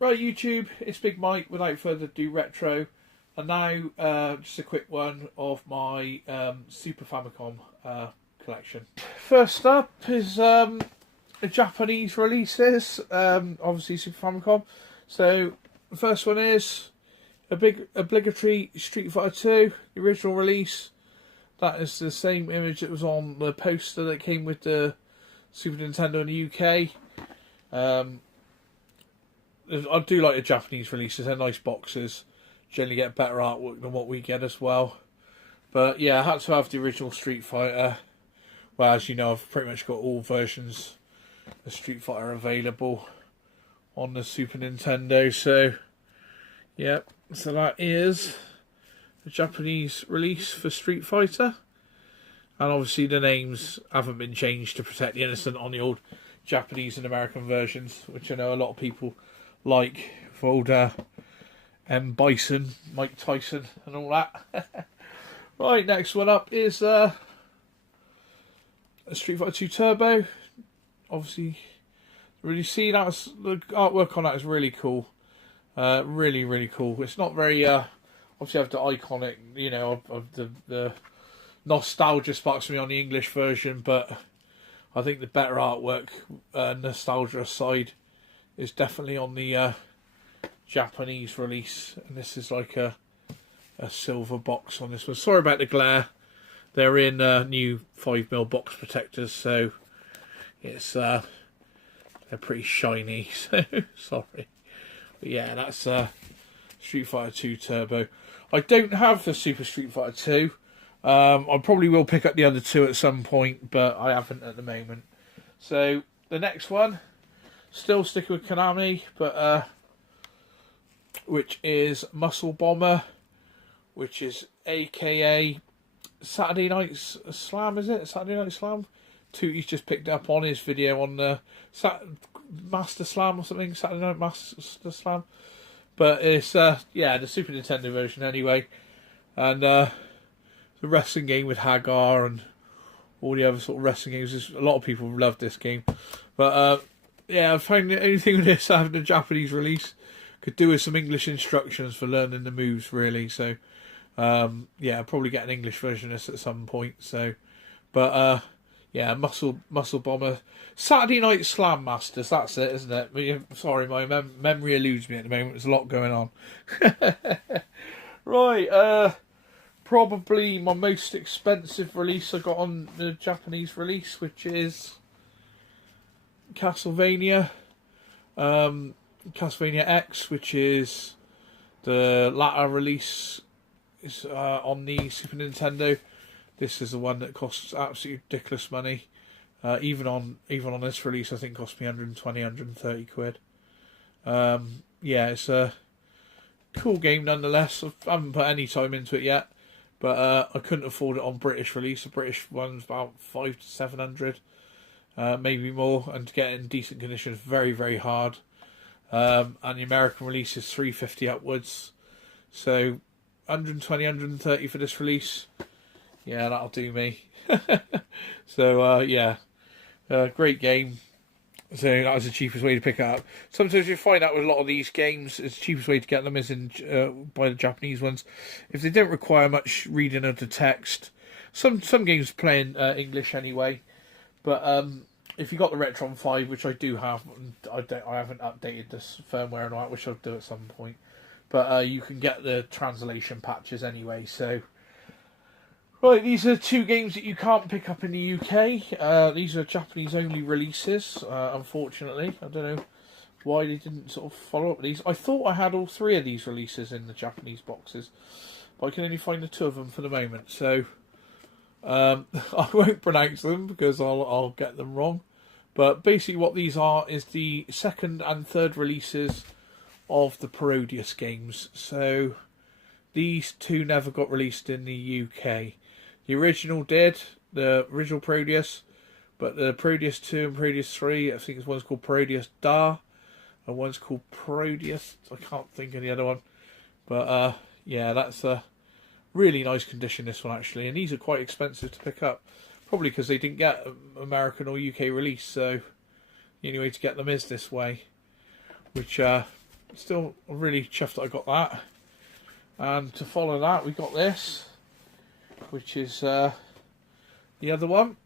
Right, YouTube, it's Big Mike. Without further ado, retro. And now, just a quick one of my Super Famicom collection. First up is the Japanese releases, obviously Super Famicom. So, the first one is a big obligatory Street Fighter 2, the original release. That is the same image that was on the poster that came with the Super Nintendo in the UK. I do like the Japanese releases. They're nice boxes. Generally get better artwork than what we get as well. But yeah, I had to have the original Street Fighter. Well, as you know, I've pretty much got all versions of Street Fighter available on the Super Nintendo. So, yeah, so that is the Japanese release for Street Fighter. And obviously the names haven't been changed to protect the innocent on the old Japanese and American versions, which I know a lot of people like, for old M. Bison, Mike Tyson and all that. Right, next one up is a Street Fighter 2 Turbo. Obviously, really see that's the artwork on that is really cool. Really, really cool. It's not very obviously I have the iconic, you know, of the nostalgia sparks me on the English version, but I think the better artwork, nostalgia aside, is definitely on the Japanese release. And this is like a silver box on this one. Sorry about the glare. They're in new 5mm box protectors, so it's they're pretty shiny. So sorry, but yeah, that's Street Fighter 2 Turbo. I don't have the Super Street Fighter 2. I probably will pick up the other two at some point, but I haven't at the moment. So the next one, still sticking with Konami, but which is Muscle Bomber, which is AKA Saturday Night Slam, is it? Saturday Night Slam? Tootie's just picked up on his video on the Master Slam or something, Saturday Night Master Slam. But it's, yeah, the Super Nintendo version anyway. And the wrestling game with Hagar and all the other sort of wrestling games. A lot of people love this game. But, yeah, I found the only thing with this having a Japanese release could do with some English instructions for learning the moves, really. So, yeah, I'll probably get an English version of this at some point. So, but, yeah, Muscle Bomber. Saturday Night Slam Masters, that's it, isn't it? Sorry, my memory eludes me at the moment. There's a lot going on. Right, probably my most expensive release I got on the Japanese release, which is Castlevania. Castlevania X, which is the latter release, is on the Super Nintendo. This is the one that costs absolutely ridiculous money. Even on this release, I think cost me 120, 130 quid. Yeah, it's a cool game nonetheless. I haven't put any time into it yet, but I couldn't afford it on British release. The British one's about 500 to 700, maybe more, and to get it in decent condition is very, very hard. And the American release is 350 upwards. So 120, 130 for this release. Yeah, that'll do me. So, yeah, great game. So that was the cheapest way to pick it up. Sometimes you find out with a lot of these games, the cheapest way to get them is in by the Japanese ones. If they don't require much reading of the text, some games play in English anyway. But if you got the Retron 5, which I do have, I haven't updated this firmware and all that, which I'll do at some point. But you can get the translation patches anyway, so. Right, these are two games that you can't pick up in the UK. These are Japanese-only releases, unfortunately. I don't know why they didn't sort of follow up with these. I thought I had all three of these releases in the Japanese boxes, but I can only find the two of them for the moment. So I won't pronounce them because I'll get them wrong. But basically what these are is the second and third releases of the Parodius games. So these two never got released in the UK. The original did, the original Parodius, but the Parodius 2 and Parodius 3, I think one's called Parodius Da, and one's called Parodius, I can't think of the other one. But, yeah, that's a really nice condition, this one, actually. And these are quite expensive to pick up, probably because they didn't get American or UK release, so the only way to get them is this way. Which, still really chuffed that I got that. And to follow that, we got this, which is the other one.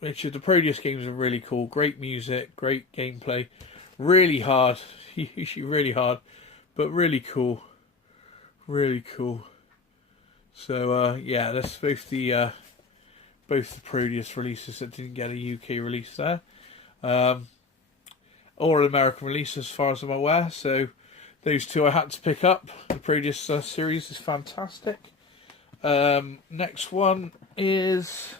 Which is the Parodius games are really cool. Great music, great gameplay. Really hard. Usually really hard. But really cool. Really cool. So, yeah, that's both the Parodius releases that didn't get a UK release there. Or an American release as far as I'm aware. So, those two I had to pick up. The Parodius series is fantastic. Next one is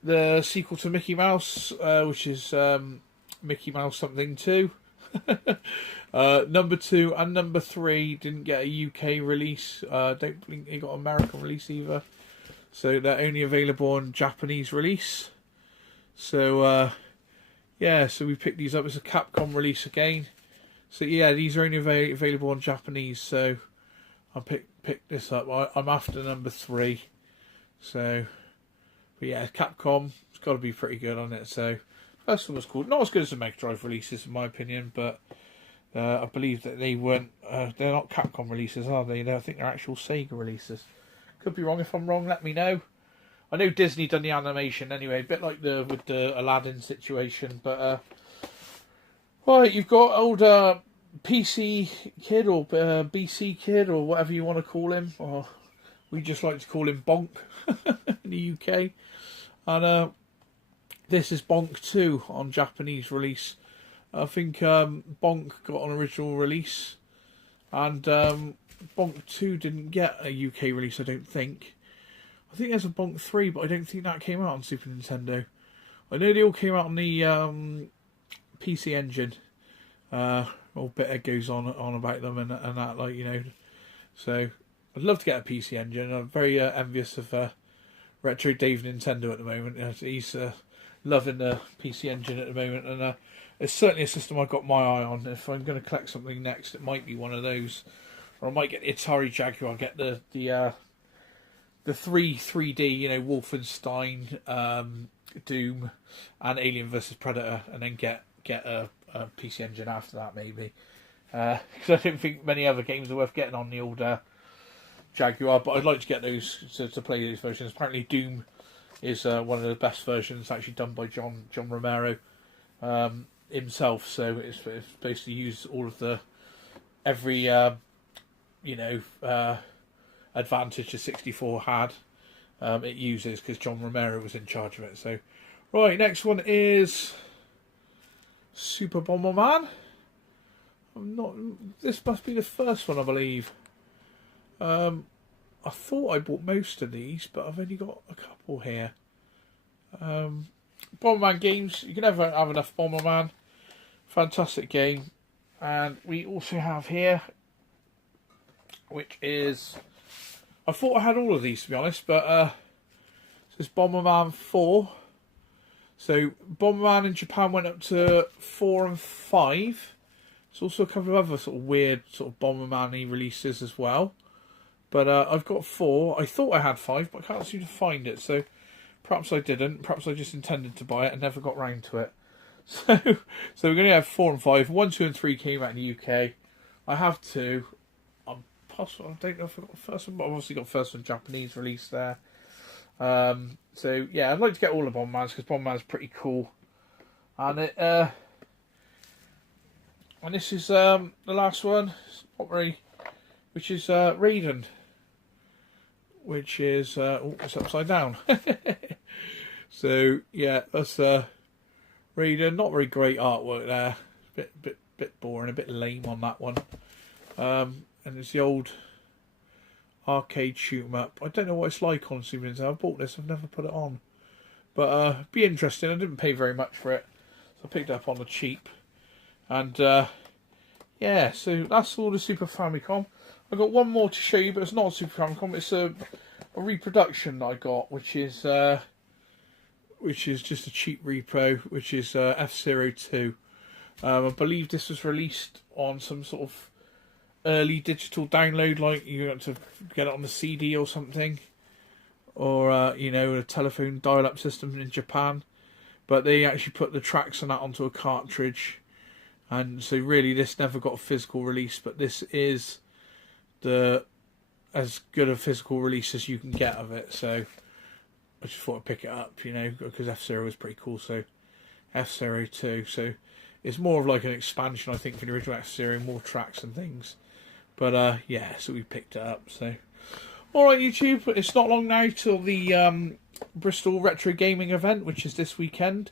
the sequel to Mickey Mouse, which is Mickey Mouse something 2. Number 2 and number 3 didn't get a UK release. Don't think they got an American release either. So they're only available on Japanese release. So yeah, so we picked these up. It's a Capcom release again. So yeah, these are only available on Japanese. So I picked this up. I'm after number 3. So, but yeah, Capcom. It's got to be pretty good on it. So first one was cool. Not as good as the Mega Drive releases, in my opinion, but I believe that they weren't. They're not Capcom releases, are they? I think they're actual Sega releases. Could be wrong. If I'm wrong, let me know. I know Disney done the animation anyway, a bit like with the Aladdin situation. But right, you've got old PC Kid or BC Kid or whatever you want to call him, or we just like to call him Bonk in the UK. And this is Bonk 2 on Japanese release. I think Bonk got an original release, and Bonk 2 didn't get a UK release, I don't think. I think there's a Bonk 3, but I don't think that came out on Super Nintendo. I know they all came out on the PC Engine. All bit that goes on about them and that, like, you know. So I'd love to get a PC Engine. I'm very envious of Retro Dave Nintendo at the moment. He's loving the PC Engine at the moment, and it's certainly a system I've got my eye on. If I'm going to collect something next, it might be one of those, or I might get the Atari Jaguar. Get the 3D, you know, Wolfenstein, Doom, and Alien vs Predator, and then get a PC Engine after that, maybe. Because I don't think many other games are worth getting on the old Jaguar, but I'd like to get those to play those versions. Apparently, Doom is one of the best versions, actually done by John Romero himself. So it's supposed to use all of every advantage the 64 had. It uses, because John Romero was in charge of it. So, right, next one is Super Bomberman. This must be the first one, I believe. I thought I bought most of these, but I've only got a couple here. Bomberman games, you can never have enough Bomberman. Fantastic game. And we also have here, which is, I thought I had all of these, to be honest, but this is Bomberman 4. So Bomberman in Japan went up to 4 and 5. There's also a couple of other sort of weird sort of Bomberman-y releases as well. But I've got 4. I thought I had 5, but I can't seem to find it. So perhaps I didn't. Perhaps I just intended to buy it and never got round to it. So we're going to have 4 and 5. 1, 2, and 3 came out in the UK. I have 2. I don't know if I got the first one, but I've obviously got the first one Japanese release there. So yeah, I'd like to get all the Bombermans, because Bomberman's pretty cool. And and this is the last one, which is Raiden, which is it's upside down. So yeah, that's Raiden. Not very great artwork there. Bit boring, a bit lame on that one. And it's the old arcade shoot 'em up. I don't know what it's like on Super Nintendo. I've bought this, I've never put it on, but be interesting. I didn't pay very much for it, so I picked it up on the cheap. And yeah, so that's all the Super Famicom. I've got one more to show you, but it's not a Super Famicom. It's a reproduction that I got, which is just a cheap repro, which is F-Zero 2. I believe this was released on some sort of early digital download, like you got to get it on the CD or something, or a telephone dial-up system in Japan. but they actually put the tracks on that onto a cartridge, and so really this never got a physical release, but this is as good a physical release as you can get of it. So I just thought I'd pick it up, because F-Zero was pretty cool. So F-Zero 2, so it's more of like an expansion, I think, for the original F-Zero, more tracks and things. But yeah, so we picked it up. So alright, YouTube, it's not long now till the Bristol Retro Gaming event, which is this weekend.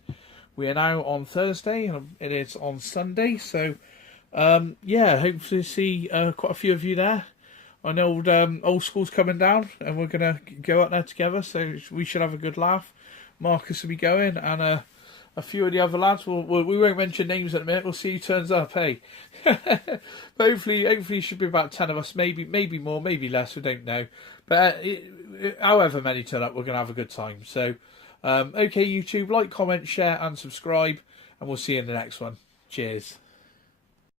We are now on Thursday, and it is on Sunday. So yeah, hopefully see quite a few of you there. I know old school's coming down, and we're gonna go out there together. So we should have a good laugh. Marcus will be going, and a few of the other lads. We won't mention names at the minute. We'll see who turns up. Hey, but hopefully, should be about 10 of us. Maybe more, maybe less. We don't know. But however many turn up, we're gonna have a good time. So, okay, YouTube, like, comment, share, and subscribe, and we'll see you in the next one. Cheers.